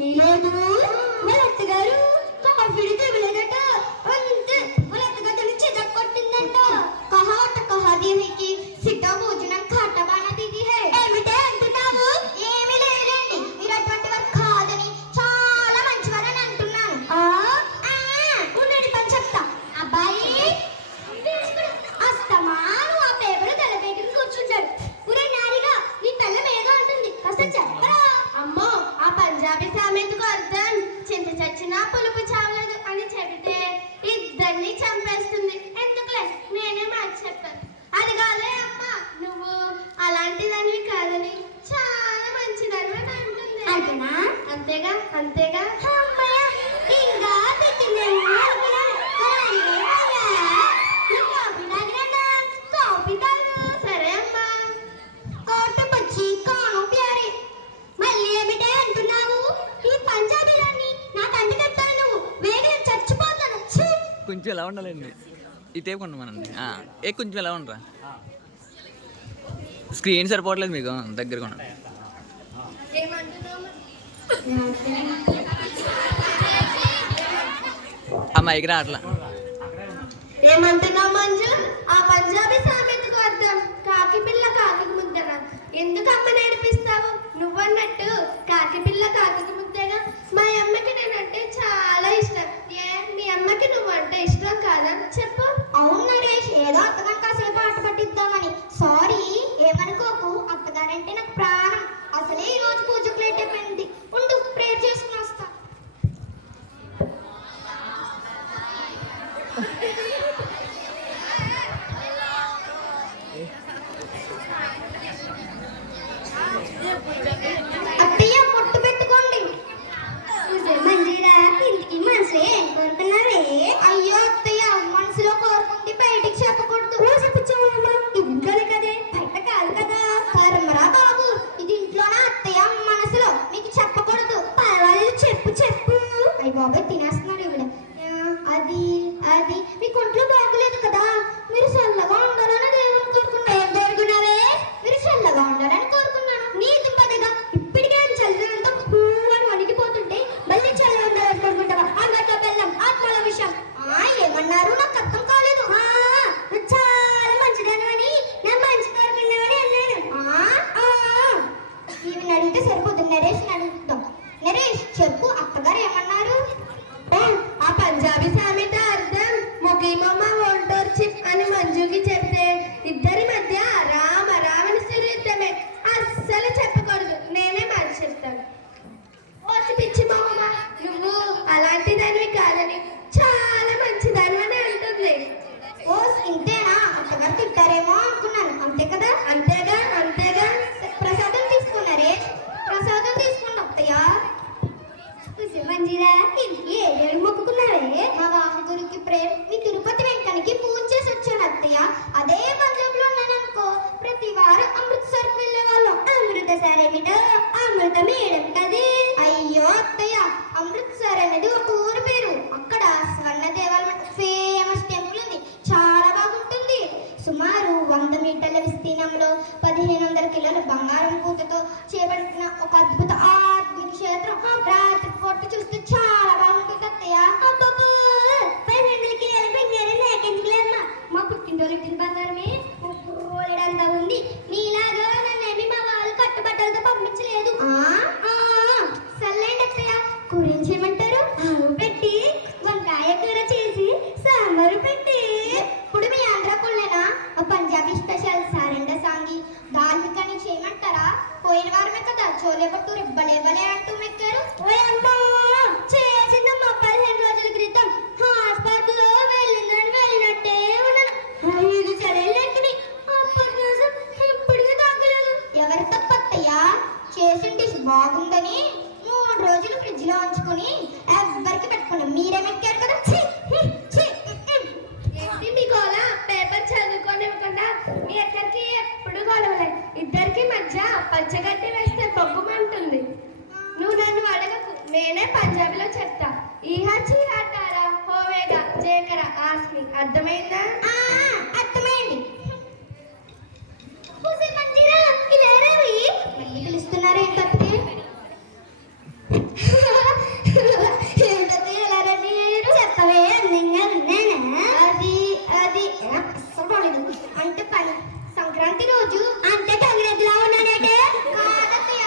లేదు వాళ్ళ అత్తగారు కాఫీ తెవలేదట. అంతే వాళ్ళ అత్తగారు తెలిసి కొట్టిందంట. కహా కహా దేవికి సిద్ధ భోజనం ఖాటబానా దీది హై. ఏమిటే అంటున్నావు? ఏమీ లేదండి, మీరు అటువంటి వారు కాదని చాలా మంచివారని అంటున్నాను. ఉన్నది పని చెప్తా. అబ్బాయి అస్తమాను ఆ పేపర్ తల దగ్గర కూర్చుంటాడు. ఒరే నారిగా, నీ పిల్లం ఏదో అంటుంది, కాస్త చెప్పరా. అమ్మో, ఆ పంజాబీ సామెతకు అర్థం చింత చచ్చినా పులుపు చావలేదు అని చెబితే ఇద్దరిని చంపేస్తుంది. ఎందుకులే, నేనే మాట చెప్పాను. అది కాదే అమ్మా, నువ్వు అలాంటిదానివి కాదని చాలా మంచిదాన్ని అని అంటుంది. అంతేనా? అంతేగా అంతేగా. ఇంకా సరే అమ్మా. కోటకొచ్చి కాను ప్యారీ. మళ్ళీ ఏమిటే అంటున్నావు? ఈ పంజాబీలన్నీ నా తండ్రి కట్టాను. నువ్వు వేగం చచ్చిపోతాను. కొంచెం ఎలా ఉండాలండి ఈ టేప్ కొండమనండి. కొంచెం ఎలా ఉండరా, స్క్రీన్ సరిపోవట్లేదు మీకు, దగ్గరగా ఉండండి. ఆ మైక్ రావట్లా. ఏమంటున్నావు మంజు? ఆ పంజాబీ సామెతకు అర్థం కాకి పిల్ల కాకి ముద్దగా. ఎందుకు అమ్మ నేర్పిస్తావు? నువ్వన్నట్టు కాకి పిల్ల కాకి ముద్దగా. మా అమ్మకి నేనంటే చాలా ఇష్టం. మీ అమ్మకి నువ్వంటే ఇష్టం కాదా చెప్పు. అవును నరేష్, ఏదో అత్తగారు కాసేపు ఆట పట్టిద్దామని. సారీ, ఏమనుకోకు. అత్తగారంటే నాకు ప్రాణం. అసలే ఈ రోజు పూజకు లేట్ అయిపోయింది. ఉండు, ప్రేయర్ చేసుకుని వస్తా. అత్తయ్య, పొట్టు పెట్టుకోండి. మంజీరా, ఇంటికి మనసులో ఏం కోరుకున్నావే? అయ్యో అత్తయ్య, మనసులో కోరుకుంటే బయటికి చెప్పకూడదు. ఇంట్లోనే కదే, బయట కాదు కదా. కర్మరా బాబు, ఇది ఇంట్లోనా అత్తయ్య? మనసులో మీకు చెప్పకూడదు. పర్వాలేదు, చెప్పు చెప్పు. అయ్యి బాబాయ్, తినేస్తున్నాడు ఇవిడ. అది అది మీకు ఒంట్లో బాగలేదు కదా, మీరు చల్లగా ఉండాలని దేవుని కోరుకున్నాను. ఏం కోరుకున్నావే? మీరు చల్లగా ఉండాలని కోరుకున్నాను. నీతి పదగా ఇప్పటికే చల్లంతా అని వణికిపోతుంటే మళ్ళీ చల్లగా ఉండాలని కోరుకుంటావా? అంగట్లో బెల్లం, ఆత్మల విషయం. ఏమన్నారు? నాకు అర్థం కాలేదు. నువ్వు చాలా మంచిదానని, నా మంచి కోరుకున్నావని అన్నాను. ఈవిని అడిగితే సరిపోతుంది. నరేష్ అడుగుతాం. నరేష్ చెప్పు, అత్తగారు ఏమన్నారు? ఆ పంజాబీ సామెత అర్థం ముఖీమమ్మ ఓల్టోర్చిప్ అని మంజుకి చెప్తే ఇద్దరి మధ్య రామ రావణ యుద్ధమే. అస్సలు చెప్పకూడదు, నేనే మాట చెప్తాను. పిచ్చి బామ్మ, నువ్వు అలాంటి దానివి కాదని చాలా మంచిదాని అని అంటుంది. ఓ ఇంతేనా? అత్తగారు తిట్టారేమో అనుకున్నాను. అంతే కదా? అంతేగా అంతేగా. ప్రసాదం తీసుకున్నారే? ప్రసాదం తీసుకున్నా అత్తయ్య. మంజీరా, ఇంటికి ఏదేమి మొక్కుకున్నావే? మా వాహనగురికి ప్రేమ, మీ తిరుపతి వెంకనికి పూజ చేసి వచ్చాను అత్తయ్య. అదే పంజాబ్ లో ఉన్నాను అనుకో, ప్రతి వారం అమృత్సర్ వెళ్ళే వాళ్ళం. అమృతసర్ ఏమిటో, అమృత మేడం కదే. అయ్యో అత్తయ్య, అమృత్సర్ అనేది ఒక ఊరు పేరు. అక్కడ స్వర్ణ దేవాలయం ఫేమస్ టెంపుల్ ఉంది, చాలా బాగుంటుంది. సుమారు 100 మీటర్ల విస్తీర్ణంలో 1500 కిలోల బంగారం పూతతో చేపట్టిన ఒక అద్భుత ఆత్మిక క్షేత్రం. రాత్రి పూట చూస్తే చాలా బాగుంటుంది అత్తయ్య. 500 కిలోల బంగారం నాకెందుకులేమ్మా, మా పుట్టినరోజు ఇచ్చిన బంగారమే అంతా ఉంది. నీలాగా నన్నేమి మా వాళ్ళు కట్టుబట్టలతో పంపించలేదు. సర్లేండి అత్తయ్య, గురించి ఏమంటారు? పెట్టి వంకాయ కూర చేసి సాంబారు పెట్టి. ఇప్పుడు మీ ఆంధ్ర పుల్లెనా పంజాబీ స్పెషల్ సారెండ సాంగి దాన్ని కానీ చేయమంటారా? పోయిన వారమే కదా చోలే భటూరే భలే అంటూ మెక్కారు. చేసిందమ్మా 15 రోజుల క్రితం. హాస్పిటల్లో వెళ్ళినట్టే ఉన్నాను. 5 చర్యలెక్కని అప్పటి రోజు ఇప్పటికీ తగ్గలేదు. ఎవరి తప్పత్తయ్యా? చేసిన డిష్ బాగుందని 3 రోజులు ఫ్రిడ్జ్ లో ఉంచుకుని ఎవరికి పెట్టుకున్నాం. మీరేమెక్కారు కదా. ఏంటి మీ గోల? పేపర్ చదువుకోనివ్వకుండా మీ ఎక్కడికి ఎప్పుడు గొడవలే. ఇద్దరికి మధ్య పచ్చగడ్డి వేస్తే బొగ్గుమంటుంది. నువ్వు నన్ను అడగకు, నేనే పంజాబీలో చెప్తా. ఈహా చీరాటారా హోవేగా జేకరా ఆస్మి. అర్థమైందా?